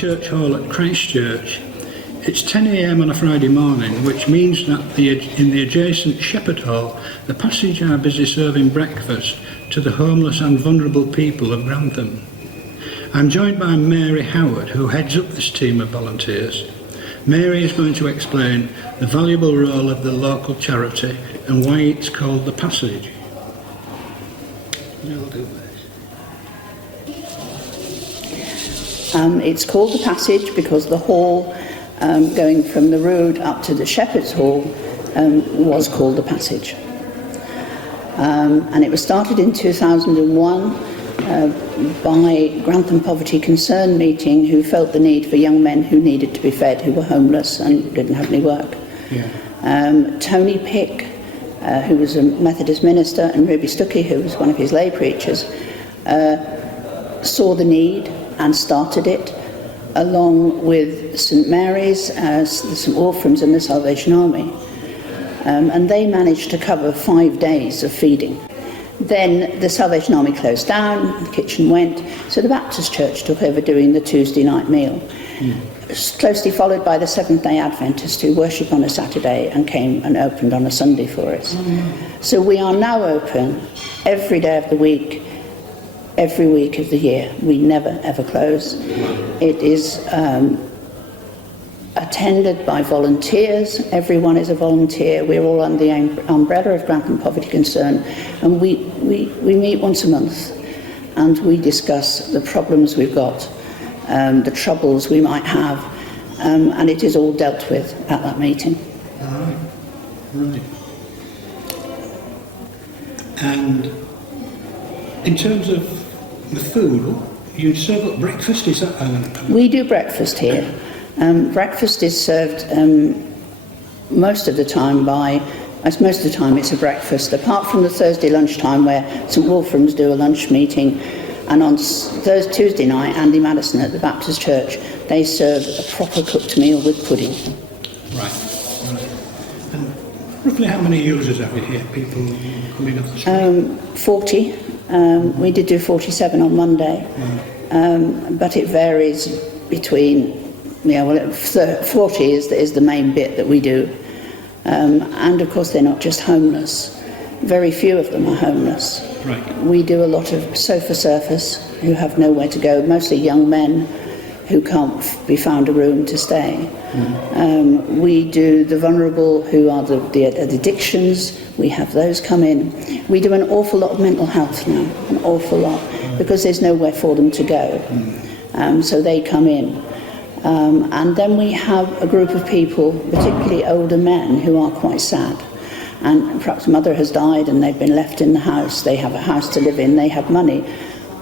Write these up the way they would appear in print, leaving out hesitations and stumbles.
church hall at Christchurch. It's 10 a.m. on a Friday morning, which means that in the adjacent Shepherd Hall, the Passage are busy serving breakfast to the homeless and vulnerable people of Grantham. I'm joined by Mary Howard, who heads up this team of volunteers. Mary is going to explain the valuable role of the local charity and why it's called the Passage. It's called the Passage because the hall going from the road up to the Shepherd's Hall was called the Passage. And it was started in 2001 by Grantham Poverty Concern meeting, who felt the need for young men who needed to be fed, who were homeless and didn't have any work. Yeah. Tony Pick, who was a Methodist minister, and Ruby Stuckey, who was one of his lay preachers, saw the need and started it, along with St Mary's, the St Wolframs and the Salvation Army. And they managed to cover 5 days of feeding. Then the Salvation Army closed down, the kitchen went, so the Baptist Church took over doing the Tuesday night meal. Closely followed by the Seventh-day Adventists, who worship on a Saturday and came and opened on a Sunday for us. So we are now open every day of the week, every week of the year. We never ever close. It is attended by volunteers. Everyone is a volunteer. We're all under the umbrella of Grantham Poverty Concern, and we meet once a month and we discuss the problems we've got, the troubles we might have, and it is all dealt with at that meeting. Right. And in terms of the food, you serve up breakfast, is that? We do breakfast here. Breakfast is served most of the time most of the time it's a breakfast, apart from the Thursday lunchtime where St Wolframs do a lunch meeting, and on Tuesday night, Andy Madison at the Baptist Church, they serve a proper cooked meal with pudding. Right. And roughly how many users have you here, people coming off the street? 40. We did do 47 on Monday, but it varies between 40 is the main bit that we do. And of course they're not just homeless. Very few of them are homeless. Right. We do a lot of sofa surfers who have nowhere to go, mostly young men who can't be found a room to stay. We do the vulnerable who are the addictions. We have those come in. We do an awful lot of mental health now, an awful lot, because there's nowhere for them to go. So they come in. And then we have a group of people, particularly older men, who are quite sad. And perhaps mother has died and they've been left in the house. They have a house to live in, they have money,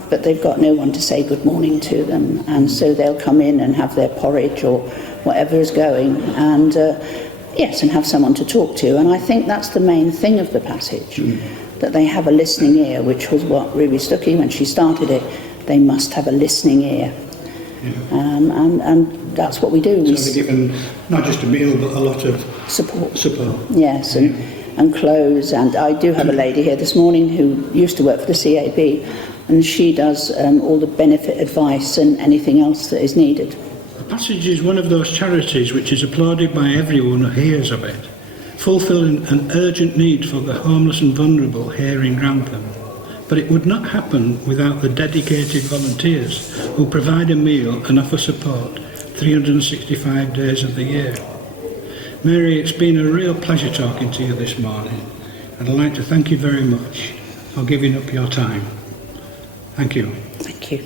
but they've got no one to say good morning to them. And so they'll come in and have their porridge or whatever is going, and and have someone to talk to. And I think that's the main thing of the Passage, that they have a listening ear, which was what Ruby Stuckey, when she started it, they must have a listening ear. And that's what we do. So they're given not just a meal, but a lot of support. Yes, and clothes. And I do have a lady here this morning who used to work for the CAB, and she does all the benefit advice and anything else that is needed. The Passage is one of those charities which is applauded by everyone who hears of it, fulfilling an urgent need for the homeless and vulnerable here in Grantham. But it would not happen without the dedicated volunteers who provide a meal and offer support 365 days of the year. Mary, it's been a real pleasure talking to you this morning, and I'd like to thank you very much for giving up your time. Thank you. Thank you.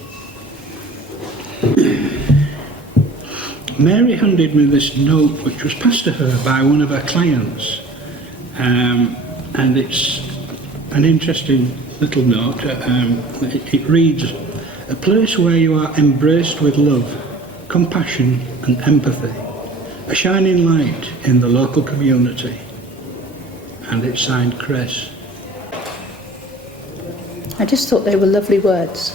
Mary handed me this note which was passed to her by one of her clients, and it's an interesting little note. It reads, "A place where you are embraced with love, compassion and empathy, a shining light in the local community." And it's signed Chris. I just thought they were lovely words.